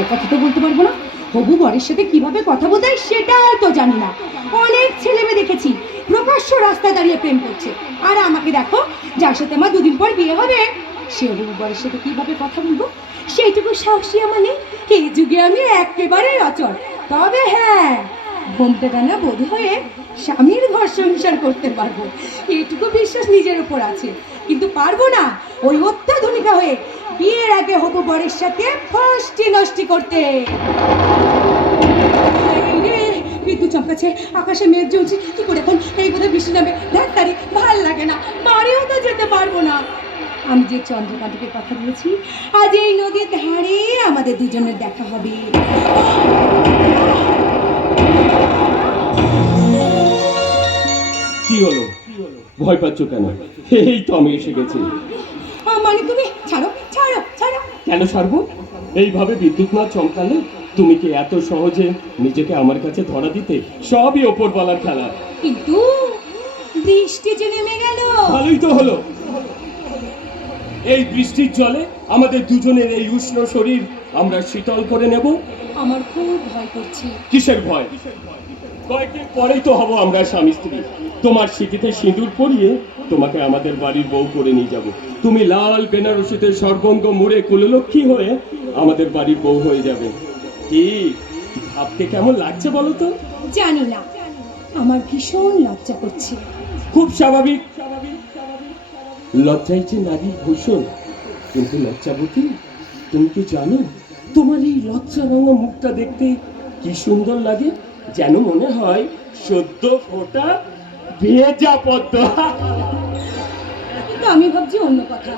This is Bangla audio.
এ কথা তো বলতে পারবো না। হবু বরের সাথে কিভাবে কথা বলতে হয় সেটাই তো জানি না। অনেক ছেলে মেয়ে দেখেছি প্রকাশ্য রাস্তায় দাঁড়িয়ে প্রেম করছে, আর আমাকে দেখো, যার সাথে আমার দুদিন পর বিয়ে হবে সে হবু বরের সাথে কিভাবে কথা বলবো সেইটুকু সাহসী আমার নেই। এই যুগে আমি একেবারে অচল। তবে হ্যাঁ, ঘুমতে টানা বোধ হয়ে স্বামীর ঘর সংসার করতে পারবো, এইটুকু বিশ্বাস নিজের উপর আছে। কিন্তু পারবো না ওই অত্যাধুনিকা হয়ে বিয়ের আগে হবু বরের সাথে ফষ্টি নষ্টি করতে। বিদ্যুৎ চমকাচ্ছে, আকাশে মেঘ জ্বলছে, কি করে এখন এই বোধহয় বৃষ্টি নামে। ডাক্তারি ভাল লাগে না, বাড়িও তো যেতে পারবো না। আমি যে চন্দ্রকান্তিকে কথা বলেছি, আজ এই নদীর ধারে আমাদের দুজনের দেখা হবে। কি হলো, ভয় পাচ্ছ কেন? এই তো আমি এসে গেছি। মানে তুমি ছাড়ো ছাড়ো ছাড়ো। কেন ছাড়বো? এইভাবে বিদ্যুৎ না চমকালে তুমি কি এত সহজে নিজেকে আমার কাছে ধরা দিতে? সবই ওপরওয়ালার খেলা। কিন্তু বৃষ্টি যে নেমে গেল। ভালোই তো হলো। এই বৃষ্টির জলে আমাদের দুজনের এই উষ্ণ শরীর আমরা শীতল করে নেব। আমার খুব ভয় করছে। কিসের ভয়? কয়েকদিন পরেই তো হব আমরা স্বামী স্ত্রী। তোমার সিঁথিতে সিঁদুর পরিয়ে তোমাকে আমাদের বাড়ির বউ করে নিয়ে যাব। তুমি লাল বেনারসিতে সর্বঙ্গ মুড়ে কুললক্ষ্মী হয়ে আমাদের বাড়ির বউ হয়ে যাবে। কি ভাবতে কেমন লাগছে বলো তো? জানি না, আমার ভীষণ লজ্জা করছে। খুব স্বাভাবিক। লজ্জাই যে নারীর ভূষণ। কিন্তু লজ্জাবতী, তুমি কি জানো তোমার এই লজ্জা রঙা মুখটা দেখতে কি সুন্দর লাগে? যেন মনে হয় সদ্য ফোটা ভেজা পদ্ম। কিন্তু আমি ভাবছি অন্য কথা।